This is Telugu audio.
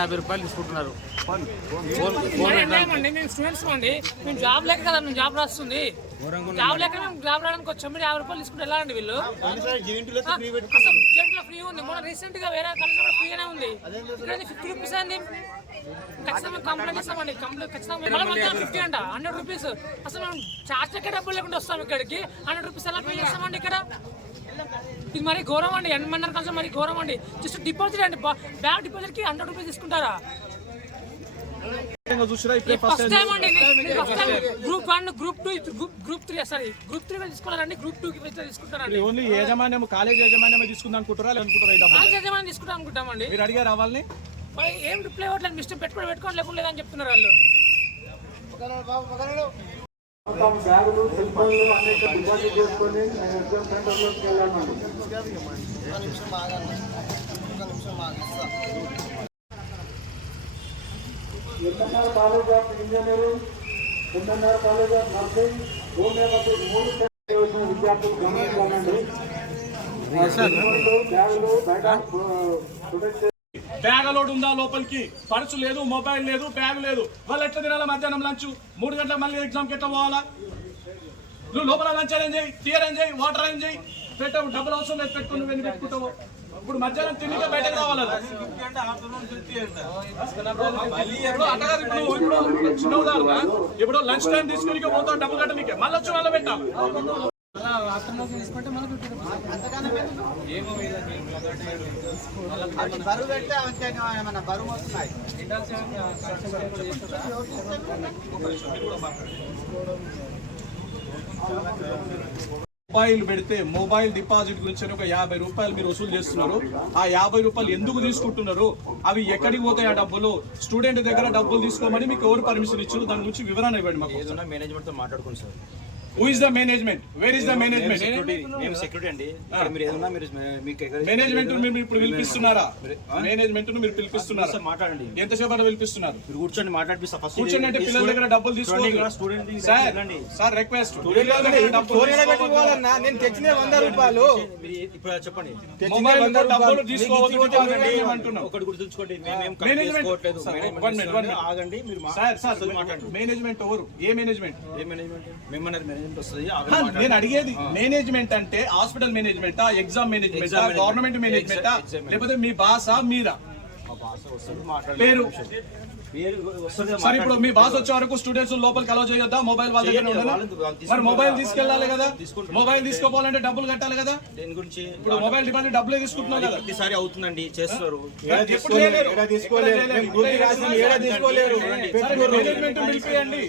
యాభై రూపాయలు తీసుకుంటున్నారు. మేము స్టూడెంట్స్ అండి. మేము జాబ్ లేక కదా మేము జాబ్ రాస్తుంది. జాబ్ లేక మేము జాబ్ రావడానికి వచ్చాం. మీరు యాభై రూపాయలు తీసుకుంటే ఎలా అండి వీళ్ళు? అసలు ఫ్రీ ఉంది. మొన్న రీసెంట్గా వేరే కాలేజ్లో ఫ్రీగానే ఉంది. ఇక్కడ ఫిఫ్టీ రూపీస్ అండి? ఖచ్చితంగా కంప్లైంట్ ఇస్తామండి కంప్లైంట్ ఖచ్చితంగా ఫిఫ్టీ అంట. హండ్రెడ్ రూపీస్ అసలు మేము చార్జ్ డబ్బులు లేకుండా వస్తాం ఇక్కడికి. హండ్రెడ్ రూపీస్ ఎలా పే చేస్తామండి ఇక్కడ. ఇది మరి ఘోరం అండి. ఎన్మన్నర కలిసి మరి ఘోరం అండి. జస్ట్ డిపాజిట్ అండి. బ్యాంక్ డిపాజిట్కి హండ్రెడ్ రూపీస్ తీసుకుంటారా? ఫస్ట్ టైం అండి. First time group one group two group three sorry group three తీసుకోవాలండి. గ్రూప్ టూ కి తీసుకుంటారండి. ఓన్లీ యాజమాన్యం కాలేజ్ యాజమాన్యమే తీసుకుందాం అనుకుంటారా లేదనుకుంటారా ఈ డబ్బులు? కాలేజ్ యజమాని తీసుకుంటాం అనుకుంటామండి. మీరు అడిగారు రావాలని మరి ఏం రిప్లై అవ్వట్లేదు మిస్టేక్ పెట్టుకొని పెట్టుకోండి. లేకుండా లేదని చెప్తున్నారు వాళ్ళు. మొత్తం బ్యాగులు సెల్ ఫోన్లు అనేక డిపాజిట్ చేసుకొని ఎగ్జామ్ సెంటర్లోకి వెళ్ళామండి NNR college of engineering NNR college of nursing homeopathy మూడు చేసిన విద్యార్థులు గమనించాలండి. బ్యాగులు బయట బ్యాగ్ అలోడ్ ఉందా లోపలికి? పర్సు లేదు మొబైల్ లేదు బ్యాగ్ లేదు. వాళ్ళు ఎట్లా తినాలా మధ్యాహ్నం లంచ్? మూడు గంటలకు మళ్ళీ ఎగ్జామ్కి ఎట్లా పోవాలా? నువ్వు లోపల లంచ్ అరేంజ్ చేయి టీ అరేంజ్ చేయి వాటర్ అరేంజ్ చేయి. పెట్టవు డబ్బులు అవసరం లేదు పెట్టుకుని నువ్వు పెట్టుకుంటావు? ఇప్పుడు మధ్యాహ్నం తిండిగా బయటకు రావాలి? ఇప్పుడు అట్టగారు ఇప్పుడు ఇప్పుడు చిన్న ఉదాహరణ ఇప్పుడు లంచ్ టైం తీసుకుని పోతావు డబ్బులు కట్టనీకే. మళ్ళీ వచ్చి మళ్ళీ పెట్టాలి. బరువు పెడితే ఏమన్నా బరువు మొబైల్ పెడితే మొబైల్ డిపాజిట్ గురించి ఒక యాభై రూపాయలు మీరు వసూలు చేస్తున్నారు. ఆ యాభై రూపాయలు ఎందుకు తీసుకుంటున్నారు? అవి ఎక్కడికి పోతాయి ఆ డబ్బులు? స్టూడెంట్ దగ్గర డబ్బులు తీసుకోమని మీకు ఎవరు పర్మిషన్ ఇచ్చారు? దాని గురించి వివరణ ఇవ్వండి మాకు. ఏదైనా మేనేజ్మెంట్తో మాట్లాడుకోండి sir. Who is the management where is the management మేము సెక్యూరిటీ అండి. ఇక్కడ మీరు ఏదైనా మీరు మీకు మేనేజ్మెంట్ మీరు ఇప్పుడు పిలిపిస్తున్నారా మేనేజ్మెంట్ మీరు పిలిపిస్తున్నారా. సార్ మాట్లాడండి. ఎంతసేపు అట్లా పిలిపిస్తున్నారు? మీరు కూర్చొని మాట్లాడిపిస్తా ఫస్ట్ కూర్చొని అంటే పిల్లల దగ్గర డబ్బులు తీసుకోవాలి స్టూడెంట్ సార్ సార్ రిక్వెస్ట్. నేను తెచ్చిన వంద రూపాయలు. మీరు ఇప్పుడు చెప్పండి. మొబైల్ డబ్బులు తీసుకోవద్దు డిపాజిట్ చేయమంటున్నాం. ఒకటి గుర్తుంచుకోండి మేనేజ్మెంట్. ఆగండి మీరు సార్ సార్ మాట్లాడండి. మేనేజ్మెంట్ ఎవరు ఏ మేనేజ్మెంట్ ఏ మేనేజ్మెంట్ మేమన్నది నేను. అడిగేది మేనేజ్మెంట్ అంటే హాస్పిటల్ మేనేజ్మెంటా ఎగ్జామ్ మేనేజ్మెంటా. గవర్నమెంట్ మేనేజ్మెంటా. లేకపోతే మీ బాసా మీరా? పేరు? పేరు వస్తుంది సరే ఇప్పుడు. మీ బాస్ వచ్చే వరకు స్టూడెంట్స్ లోపలికి అలో చేయొద్దా? మొబైల్ వాళ్ళ దగ్గర మరి? మొబైల్ తీసుకెళ్ళాలి కదా? మొబైల్ తీసుకోవాలంటే డబ్బులు కట్టాలి కదా? దేని గురించి? ఇప్పుడు మొబైల్ డిపాజిట్ డబ్బులే తీసుకుంటున్నావు కదా? ప్రతిసారి అవుతుందండి మేనేజ్మెంట్ పిలిపియండి.